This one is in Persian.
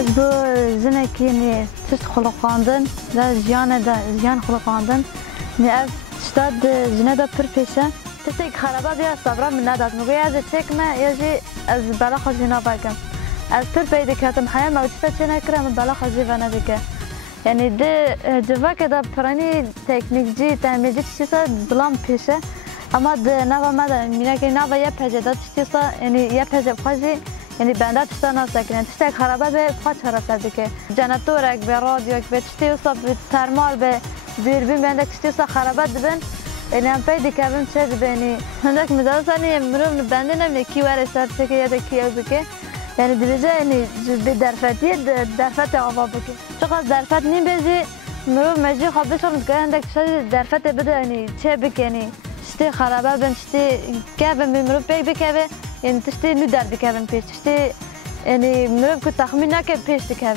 بو زنکی یعنی تشت خلقاندن دا جیان خلقاندن یعنی اف تشتاد جنه دا پر پیشه تشتی که خرابه بیا صبره من نداد مگوی از چک ما یجی از بلا خوزی نباگم از پر پیدا کردم حیام او چفت چه نکرم بلا خوزی و ندیگه یعنی ده جوا که دا پرانی تکنیک جی تعمیر جی چیزا بلام پیشه اما ده نوا مده میره که نوا یه پیجه دا چیزا یعنی یه پیجه خوزی یعنی بنده تشتا نسکنن تشتا خرابه به خواهد خراب بکه جنتورک به رادیو به تشتی اصلا به ترمال به دوربین بنده تشتی اصلا خرابه دبن یعنی هم پیدا کردم چه دبنی هندک مدرسانی مرون بنده نمیده کی وره سر چه که یاده کی او بکه یعنی درجه یعنی به درفت آوا بکه چقدر درفت نیم بیزی مرون مجی خواب بشم که هندک شاید درفت بده یعنی چه بکه یعنی تشتی خرابه بن تشتی که بن مرون پی بکه یعنی تشتی نو در بکن پیش تشتی یعنی مرد که تخمین نکرد پیش بکن